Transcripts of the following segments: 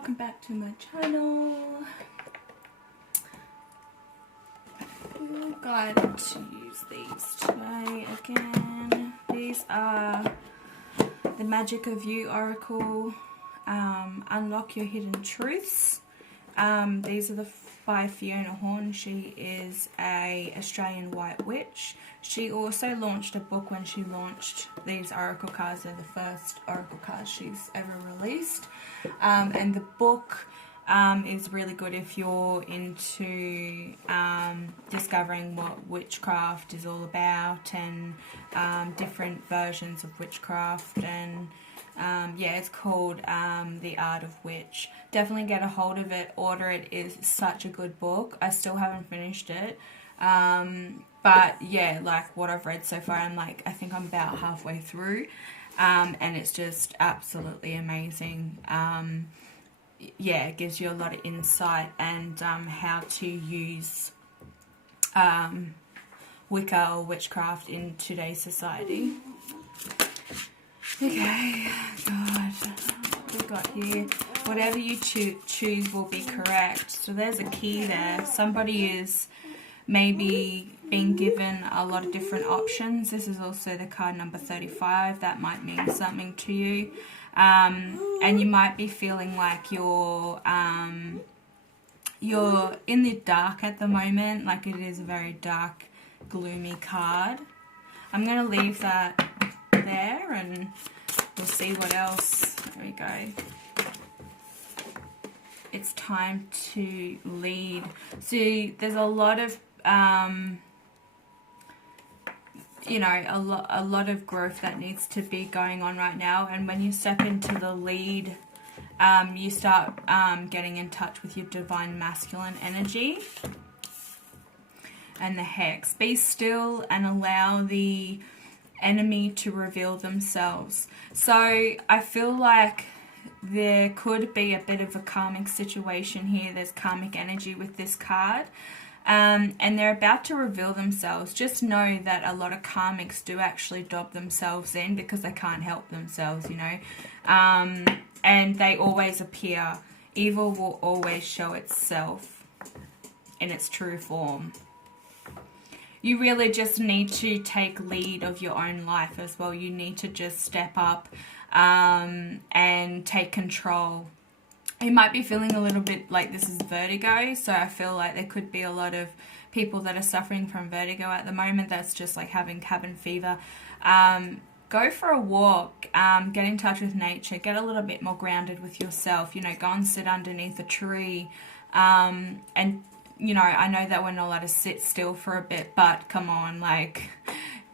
welcome back to my channel. I feel guided to use these today again. These are the Magic of You Oracle, Unlock Your Hidden Truths. These are by Fiona Horn. She is a Australian White Witch. She also launched a book when she launched these oracle cards. They're the first oracle cards she's ever released. And the book is really good if you're into discovering what witchcraft is all about and different versions of witchcraft. And yeah, it's called The Art of Witch. Definitely get a hold of it, order it. It's such a good book. I still haven't finished it. But yeah, like what I've read so far, I think I'm about halfway through. And it's just absolutely amazing. Yeah, it gives you a lot of insight and how to use Wicca or witchcraft in today's society. Okay, God, what we've got here. Whatever you choose will be correct. So there's a key there. Somebody is maybe being given a lot of different options. This is also the card number 35. That might mean something to you. And you might be feeling like you're in the dark at the moment. Like it is a very dark, gloomy card. I'm going to leave that there and we'll see what else. There we go. It's time to lead. So there's a lot of you know, a lot of growth that needs to be going on right now. And when you step into the lead, you start getting in touch with your divine masculine energy. And the hex. Be still and allow the enemy to reveal themselves. So I feel like there could be a bit of a karmic situation here. There's karmic energy with this card. And they're about to reveal themselves. Just know that a lot of karmics do actually dob themselves in because they can't help themselves, you know. And they always appear. Evil will always show itself in its true form. You really just need to take lead of your own life as well. You need to just step up and take control. You might be feeling a little bit like this is vertigo, so I feel like there could be a lot of people that are suffering from vertigo at the moment. That's just like having cabin fever. Go for a walk, get in touch with nature, get a little bit more grounded with yourself, you know, go and sit underneath a tree. And, you know, I know that we're not allowed to sit still for a bit, but come on, like,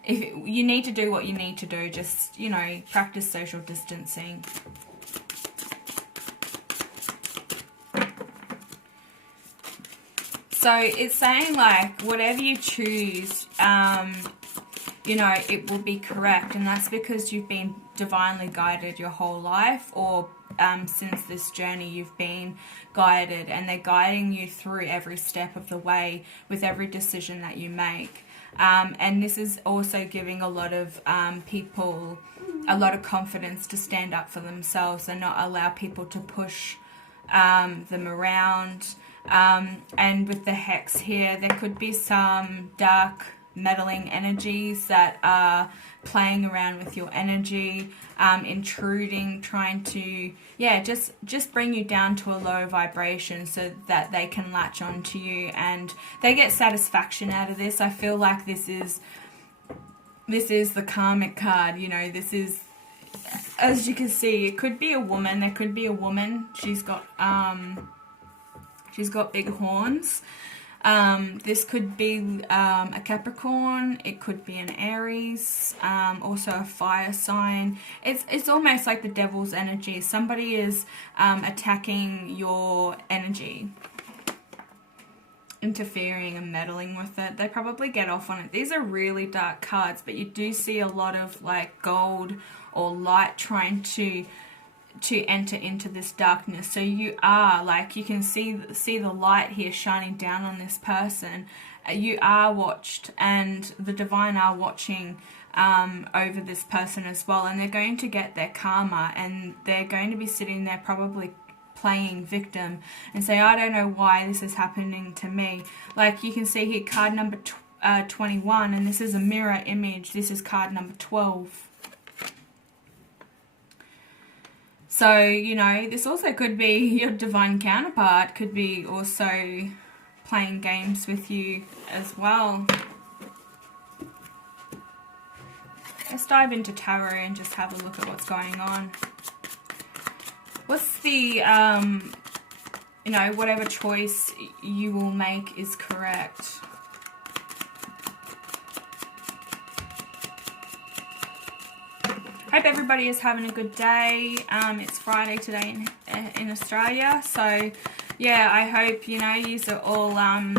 if you need to do what you need to do, just, you know, practice social distancing. So it's saying like whatever you choose, you know, it will be correct. And that's because you've been divinely guided your whole life, or since this journey you've been guided, and they're guiding you through every step of the way with every decision that you make. And this is also giving a lot of people a lot of confidence to stand up for themselves and not allow people to push them around. And with the hex here, there could be some dark meddling energies that are playing around with your energy, intruding, trying to, yeah, just bring you down to a low vibration so that they can latch on to you and they get satisfaction out of this. I feel like this is the karmic card, you know. This is, as you can see, it could be a woman. There could be a woman. She's got big horns. This could be a Capricorn. It could be an Aries. Also a fire sign. It's almost like the devil's energy. Somebody is attacking your energy, interfering and meddling with it. They probably get off on it. These are really dark cards, but you do see a lot of like gold or light trying to enter into this darkness. So you are, like, you can see the light here shining down on this person. You are watched, and the divine are watching over this person as well, and they're going to get their karma, and they're going to be sitting there probably playing victim and say, I don't know why this is happening to me. Like you can see here, card number 21, and this is a mirror image. This is card number 12. So, you know, this also could be your divine counterpart, could be also playing games with you as well. Let's dive into tarot and just have a look at what's going on. What's the, you know, whatever choice you will make is correct. Hope everybody is having a good day. It's Friday today in Australia, so yeah, I hope, you know, you are all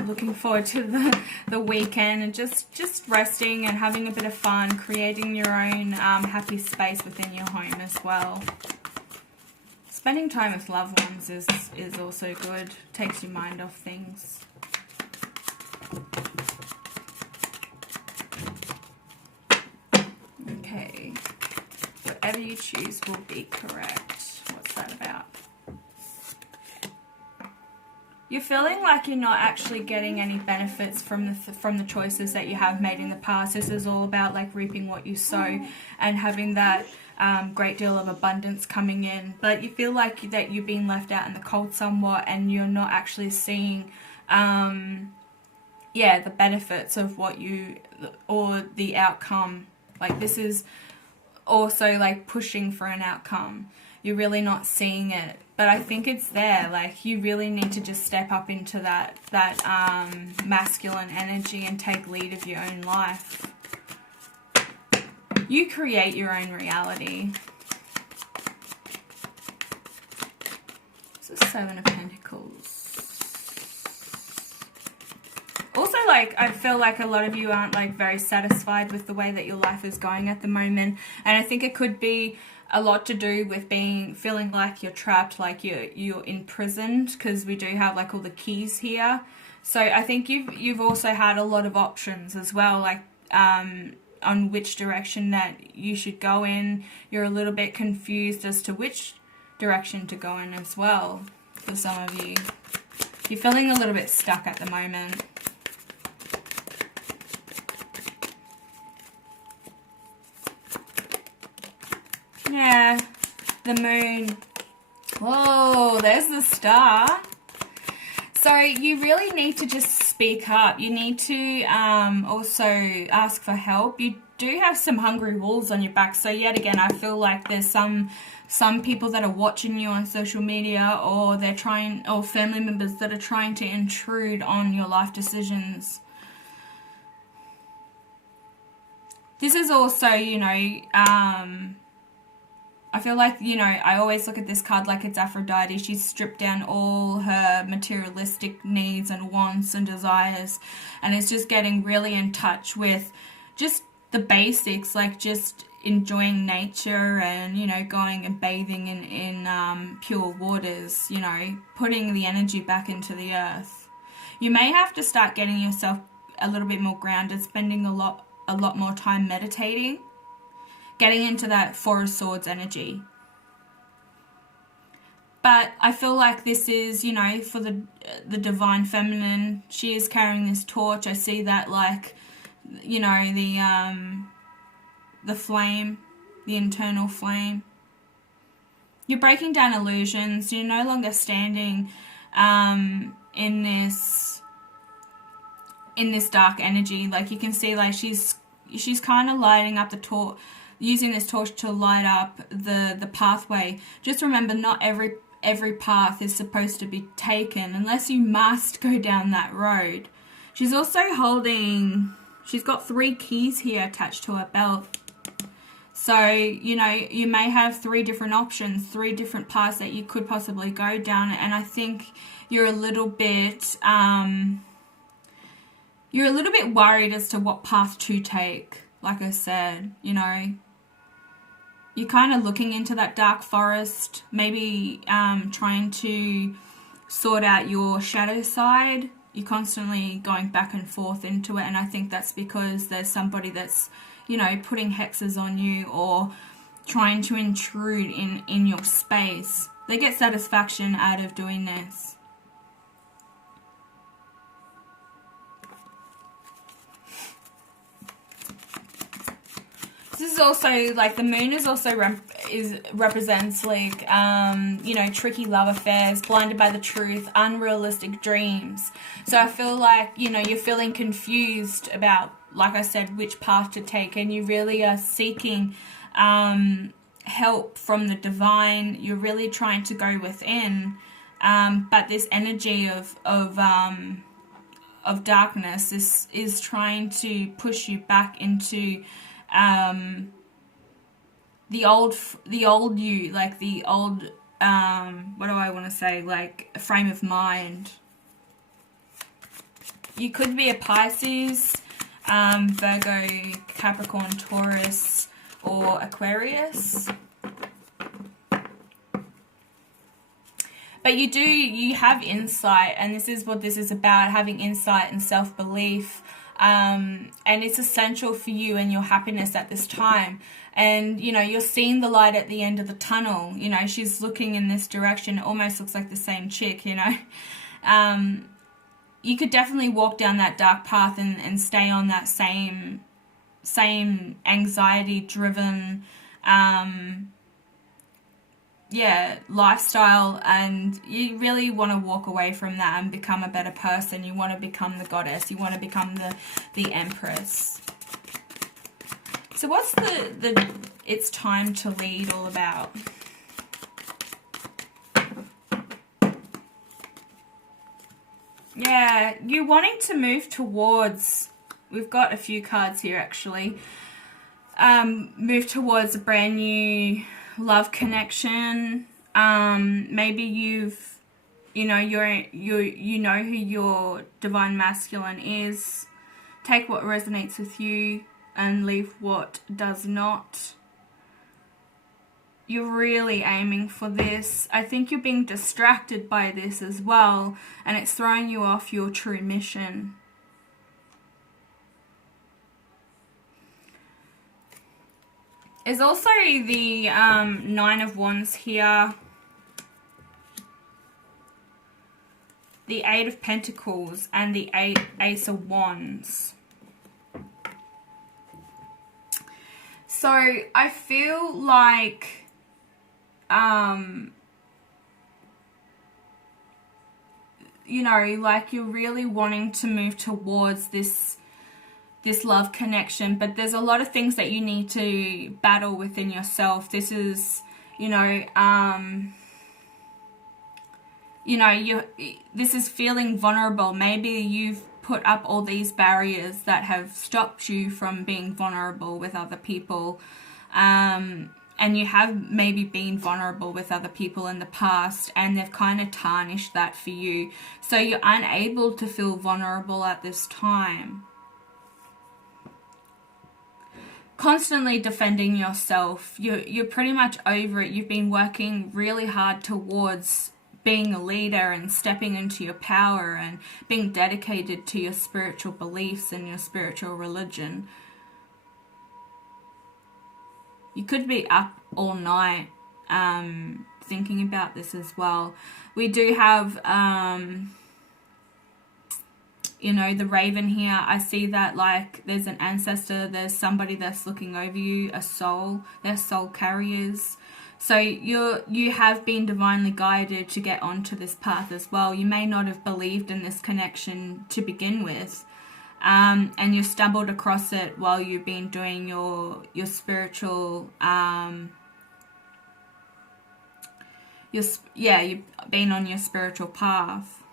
looking forward to the weekend and just resting and having a bit of fun, creating your own happy space within your home as well. Spending time with loved ones is also good. Takes your mind off things. Okay. Whatever you choose will be correct. What's that about? You're feeling like you're not actually getting any benefits from the choices that you have made in the past. This is all about like reaping what you sow and having that great deal of abundance coming in. But you feel like that you're being left out in the cold somewhat, and you're not actually seeing yeah, the benefits of what you, or the outcome. Like this is also like pushing for an outcome. You're really not seeing it, but I think it's there. Like you really need to just step up into that masculine energy and take lead of your own life. You create your own reality. It's the Seven of Pentacles. Also, like, I feel like a lot of you aren't like very satisfied with the way that your life is going at the moment, and I think it could be a lot to do with feeling like you're trapped, like you're imprisoned, because we do have like all the keys here. So I think you've also had a lot of options as well, like on which direction that you should go in. You're a little bit confused as to which direction to go in as well. For some of you, you're feeling a little bit stuck at the moment. Yeah, the moon. Whoa, there's the star. So you really need to just speak up. You need to also ask for help. You do have some hungry wolves on your back. So yet again, I feel like there's some people that are watching you on social media, or they're trying, or family members that are trying to intrude on your life decisions. This is also, you know, I feel like, you know, I always look at this card like it's Aphrodite. She's stripped down all her materialistic needs and wants and desires, and is just getting really in touch with just the basics, like just enjoying nature and, you know, going and bathing in pure waters, you know, putting the energy back into the earth. You may have to start getting yourself a little bit more grounded, spending a lot more time meditating, getting into that Four of Swords energy. But I feel like this is, you know, for the divine feminine. She is carrying this torch. I see that, like, you know, the flame, the internal flame. You're breaking down illusions. You're no longer standing in this dark energy. Like you can see, like she's kind of lighting up the torch, using this torch to light up the pathway. Just remember, not every path is supposed to be taken unless you must go down that road. She's also she's got 3 keys here attached to her belt. So, you know, you may have 3 different options, 3 different paths that you could possibly go down, and I think you're a little bit worried as to what path to take. Like I said, you know, you're kind of looking into that dark forest, maybe trying to sort out your shadow side. You're constantly going back and forth into it, and I think that's because there's somebody that's, you know, putting hexes on you or trying to intrude in your space. They get satisfaction out of doing this. This is also, like, the moon is also represents, like, you know, tricky love affairs, blinded by the truth, unrealistic dreams. So I feel like, you know, you're feeling confused about, like I said, which path to take, and you really are seeking help from the divine. You're really trying to go within, but this energy of darkness is trying to push you back into the old you, like the old what do I want to say, like frame of mind. You could be a Pisces, Virgo, Capricorn, Taurus, or Aquarius. But you have insight, and this is what this is about, having insight and self-belief. And it's essential for you and your happiness at this time. And, you know, you're seeing the light at the end of the tunnel. You know, she's looking in this direction. It almost looks like the same chick, you know. You could definitely walk down that dark path and stay on that same anxiety-driven, lifestyle, and you really want to walk away from that and become a better person. You want to become the goddess. You want to become the empress. So what's the it's time to lead all about? Yeah, you're wanting to move towards, we've got a few cards here actually, move towards a brand new love connection. Maybe you know who your divine masculine is. Take what resonates with you and leave what does not. You're really aiming for this. I think you're being distracted by this as well, and it's throwing you off your true mission. There's also the Nine of Wands here, the Eight of Pentacles, and the Ace of Wands. So I feel like you know, like you're really wanting to move towards this love connection, but there's a lot of things that you need to battle within yourself. This is, this is feeling vulnerable. Maybe you've put up all these barriers that have stopped you from being vulnerable with other people. And you have maybe been vulnerable with other people in the past, and they've kind of tarnished that for you. So you're unable to feel vulnerable at this time. Constantly defending yourself. You're pretty much over it. You've been working really hard towards being a leader and stepping into your power and being dedicated to your spiritual beliefs and your spiritual religion. You could be up all night thinking about this as well. We do have, the raven here. I see that like there's an ancestor, there's somebody that's looking over you, a soul. They're soul carriers. So you have been divinely guided to get onto this path as well. You may not have believed in this connection to begin with. And you stumbled across it while you've been doing your spiritual, you've been on your spiritual path.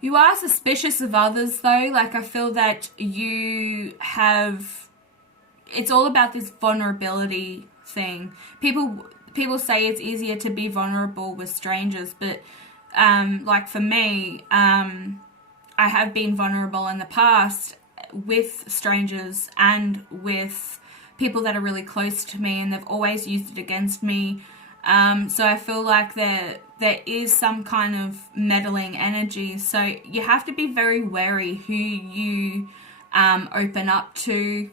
You are suspicious of others though. Like I feel that you have, it's all about this vulnerability thing. People say it's easier to be vulnerable with strangers, but like for me, I have been vulnerable in the past with strangers and with people that are really close to me, and they've always used it against me. So I feel like there is some kind of meddling energy. So you have to be very wary who you open up to.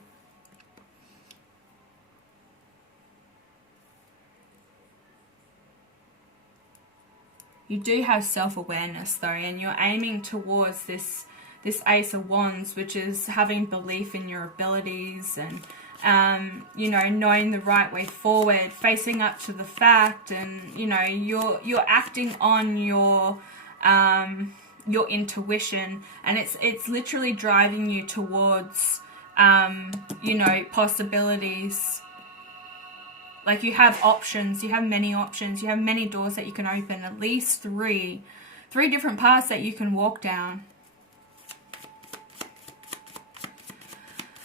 You do have self-awareness though, and you're aiming towards this Ace of Wands, which is having belief in your abilities and you know, knowing the right way forward, facing up to the fact, and you know, you're acting on your intuition, and it's literally driving you towards you know, possibilities. Like you have options, you have many options, you have many doors that you can open, at least three different paths that you can walk down.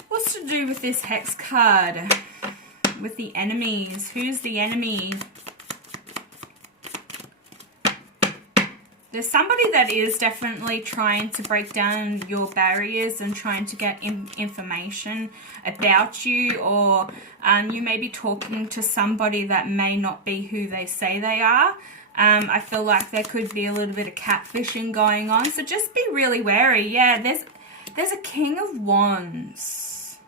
What's to do with this Hex card? With the enemies. Who's the enemy? There's somebody that is definitely trying to break down your barriers and trying to get information about you, or you may be talking to somebody that may not be who they say they are. I feel like there could be a little bit of catfishing going on, so just be really wary. Yeah, there's a King of Wands.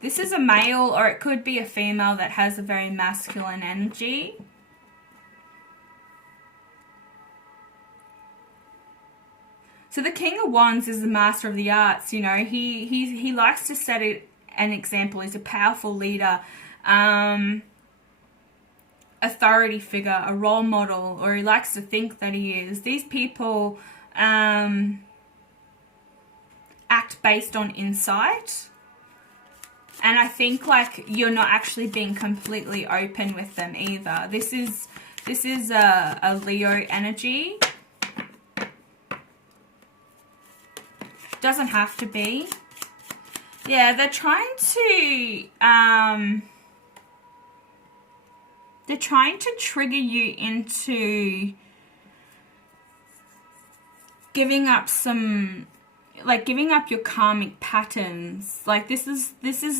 This is a male, or it could be a female that has a very masculine energy. So the King of Wands is the master of the arts, you know. He likes to set an example. He's a powerful leader, authority figure, a role model, or he likes to think that he is. These people act based on insight. And I think like you're not actually being completely open with them either. This is a Leo energy. Doesn't have to be. Yeah, they're trying to trigger you into giving up your karmic patterns. Like this is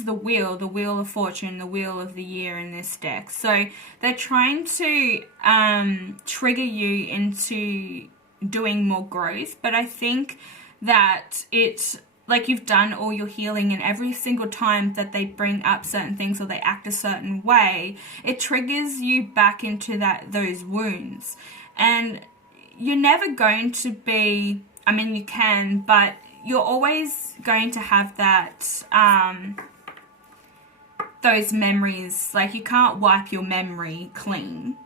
the wheel of fortune, the wheel of the year in this deck. So they're trying to trigger you into doing more growth, but I think that it's like you've done all your healing, and every single time that they bring up certain things or they act a certain way, it triggers you back into those wounds. And you're never going to be, I mean you can, but you're always going to have that those memories. Like you can't wipe your memory clean.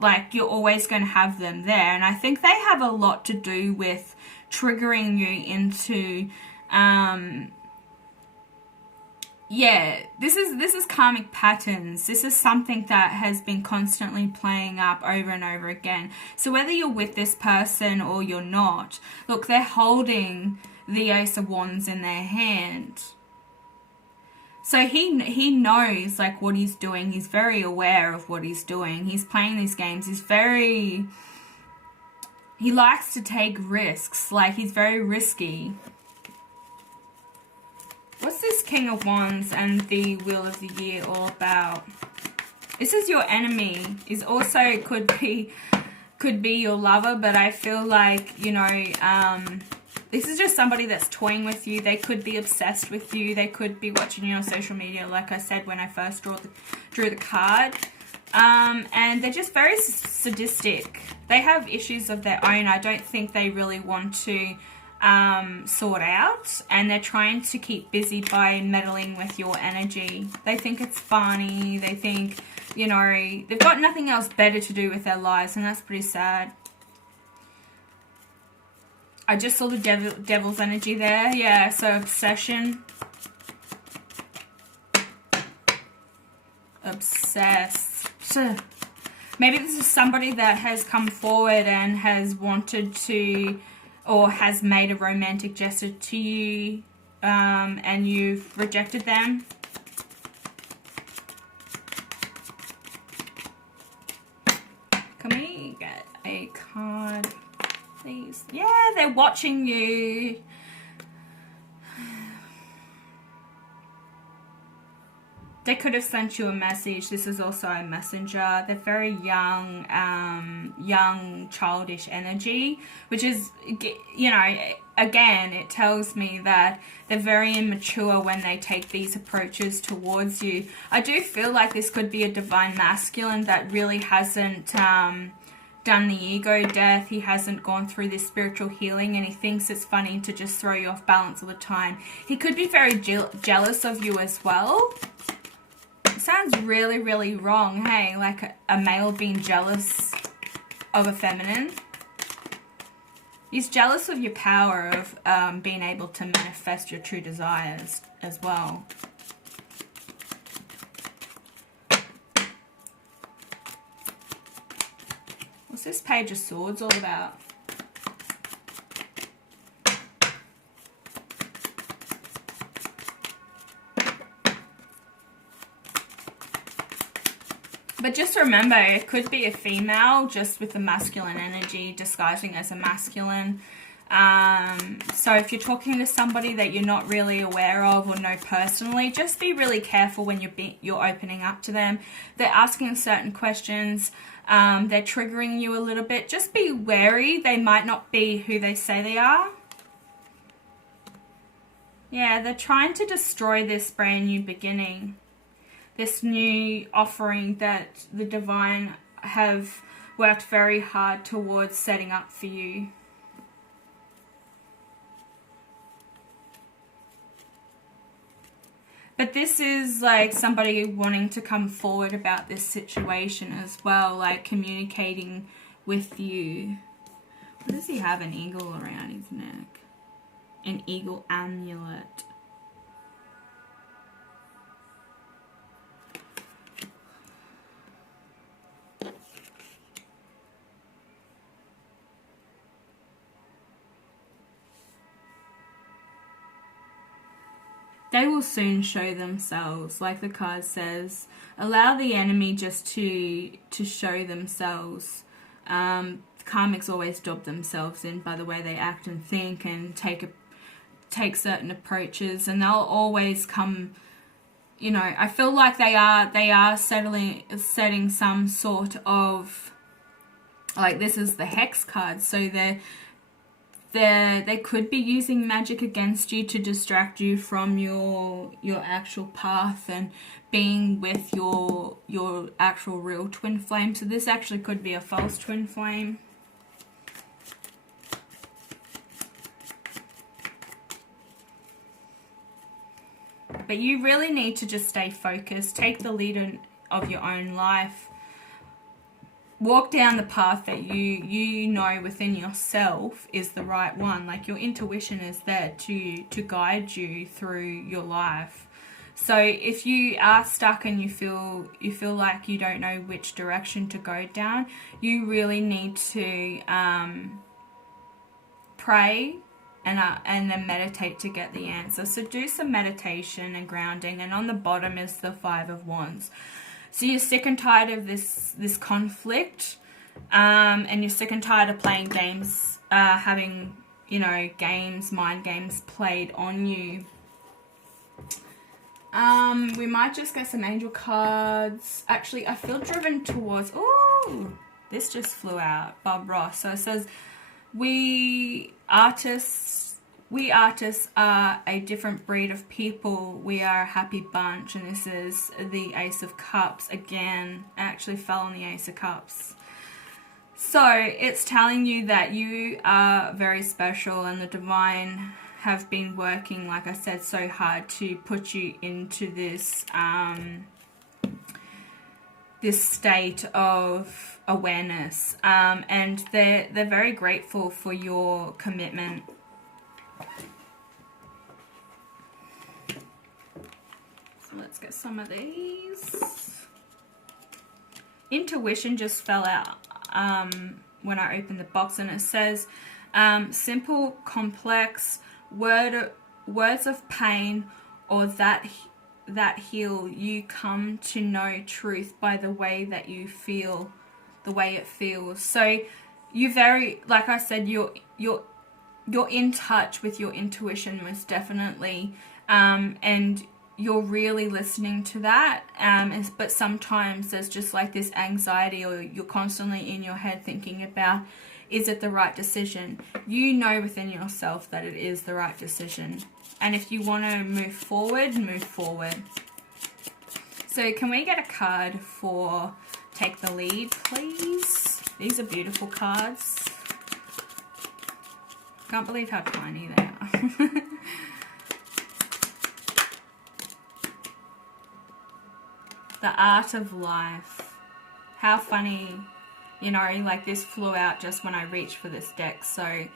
Like you're always going to have them there, and I think they have a lot to do with triggering you into yeah, this is karmic patterns. This is something that has been constantly playing up over and over again. So whether you're with this person or you're not, look, they're holding the Ace of Wands in their hand. So he knows like what he's doing. He's very aware of what he's doing. He's playing these games. He likes to take risks. Like he's very risky. What's this King of Wands and the Wheel of the Year all about? This is your enemy. Is also could be your lover, but I feel like, you know, this is just somebody that's toying with you. They could be obsessed with you. They could be watching you on social media, like I said when I first drew the card. And they're just very sadistic. They have issues of their own. I don't think they really want to sort out, and they're trying to keep busy by meddling with your energy. They think it's funny. They think, you know, they've got nothing else better to do with their lives, and that's pretty sad. I just saw the devil's energy there. Yeah, so obsession. Obsessed. Maybe this is somebody that has come forward and has wanted to, or has made a romantic gesture to you, and you've rejected them. Can we get a card, please? Yeah, they're watching you. They could have sent you a message. This is also a messenger. They're very young, childish energy, which is, you know, again, it tells me that they're very immature when they take these approaches towards you. I do feel like this could be a divine masculine that really hasn't done the ego death. He hasn't gone through this spiritual healing, and he thinks it's funny to just throw you off balance all the time. He could be very jealous of you as well. It sounds really, really wrong, hey? Like a male being jealous of a feminine. He's jealous of your power of being able to manifest your true desires as well. What's this Page of Swords all about? But just remember, it could be a female just with the masculine energy disguising as a masculine. So if you're talking to somebody that you're not really aware of or know personally, just be really careful when you're opening up to them. They're asking certain questions. They're triggering you a little bit. Just be wary. They might not be who they say they are. Yeah, they're trying to destroy this brand new beginning. This new offering that the divine have worked very hard towards setting up for you. But this is like somebody wanting to come forward about this situation as well, like communicating with you. What does he have? An eagle around his neck. An eagle amulet. They will soon show themselves, like the card says. Allow the enemy just to show themselves. Karmics always dob themselves in by the way they act and think and take certain approaches, and they'll always come. You know, I feel like they are setting some sort of, like, this is the hex card, so they could be using magic against you to distract you from your actual path and being with your actual real twin flame. So this actually could be a false twin flame. But you really need to just stay focused. Take the lead of your own life. Walk down the path that you know within yourself is the right one. Like, your intuition is there to guide you through your life. So if you are stuck and you feel like you don't know which direction to go down, you really need to pray and then meditate to get the answer. So do some meditation and grounding. And on the bottom is the 5 of Wands. So you're sick and tired of this conflict, and you're sick and tired of playing games, having, you know, mind games played on you. We might just get some angel cards. Actually, I feel driven towards, ooh, this just flew out, Bob Ross. So it says, we artists are a different breed of people. We are a happy bunch. And this is the Ace of Cups again. It actually fell on the Ace of Cups. So it's telling you that you are very special, and the divine have been working, like I said, so hard to put you into this this state of awareness, and they're very grateful for your commitment. So let's get some of these. Intuition just fell out when I opened the box, and it says simple, complex words of pain or that heal. You come to know truth by the way that you feel, the way it feels. So you very, like I said, you're in touch with your intuition most definitely, and you're really listening to that, but sometimes there's just like this anxiety, or you're constantly in your head thinking about, is it the right decision? You know within yourself that it is the right decision, and if you want to move forward, move forward. So can we get a card for Take the Lead, please? These are beautiful cards. Can't believe how tiny they are. The art of life. How funny, you know, like this flew out just when I reached for this deck. So,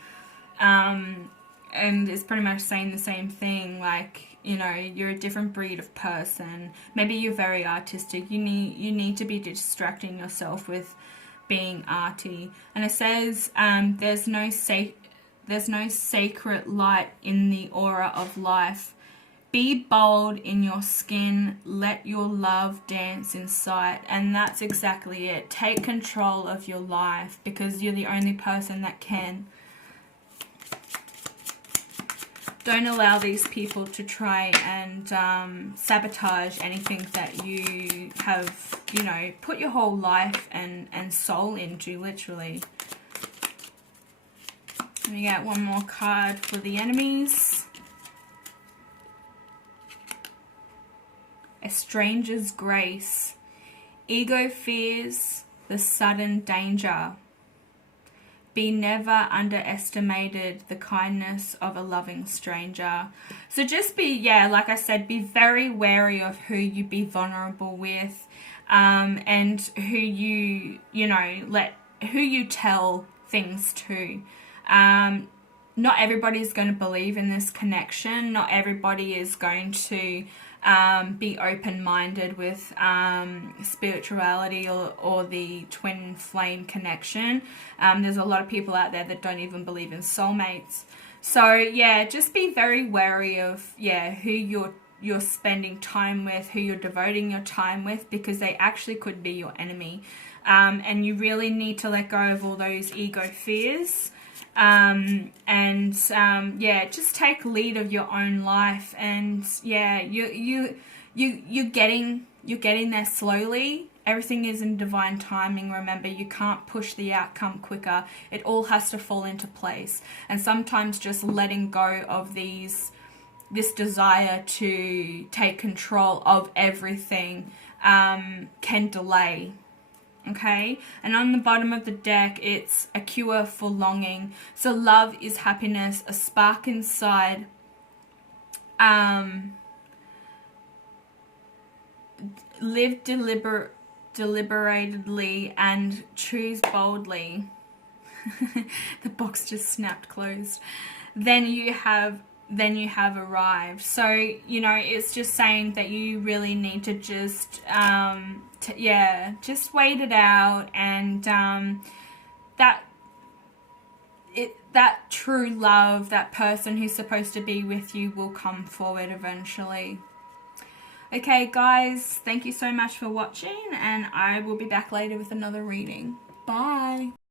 and it's pretty much saying the same thing. Like, you know, you're a different breed of person. Maybe you're very artistic. You need to be distracting yourself with being arty. And it says, there's no sacred light in the aura of life. Be bold in your skin. Let your love dance inside. And that's exactly it. Take control of your life, because you're the only person that can. Don't allow these people to try and sabotage anything that you have, you know, put your whole life and soul into, literally. Let me get one more card for the enemies. A stranger's grace. Ego fears the sudden danger. Be never underestimated the kindness of a loving stranger. So just be, yeah, like I said, be very wary of who you be vulnerable with, and who you know, who you tell things to. Not everybody's going to believe in this connection. Not everybody is going to be open-minded with spirituality or the twin flame connection. There's a lot of people out there that don't even believe in soulmates. So yeah, just be very wary of, yeah, who you're spending time with, who you're devoting your time with, because they actually could be your enemy. And you really need to let go of all those ego fears. Yeah, just take lead of your own life, and yeah, you're getting there slowly. Everything is in divine timing. Remember, you can't push the outcome quicker. It all has to fall into place, and sometimes just letting go of this desire to take control of everything can delay. Okay, and on the bottom of the deck, it's a cure for longing. So love is happiness, a spark inside. Live deliberately and choose boldly. The box just snapped closed. Then you have arrived. So, you know, it's just saying that you really need to just just wait it out, and that true love, that person who's supposed to be with you, will come forward eventually. Okay guys, thank you so much for watching, and I will be back later with another reading. Bye.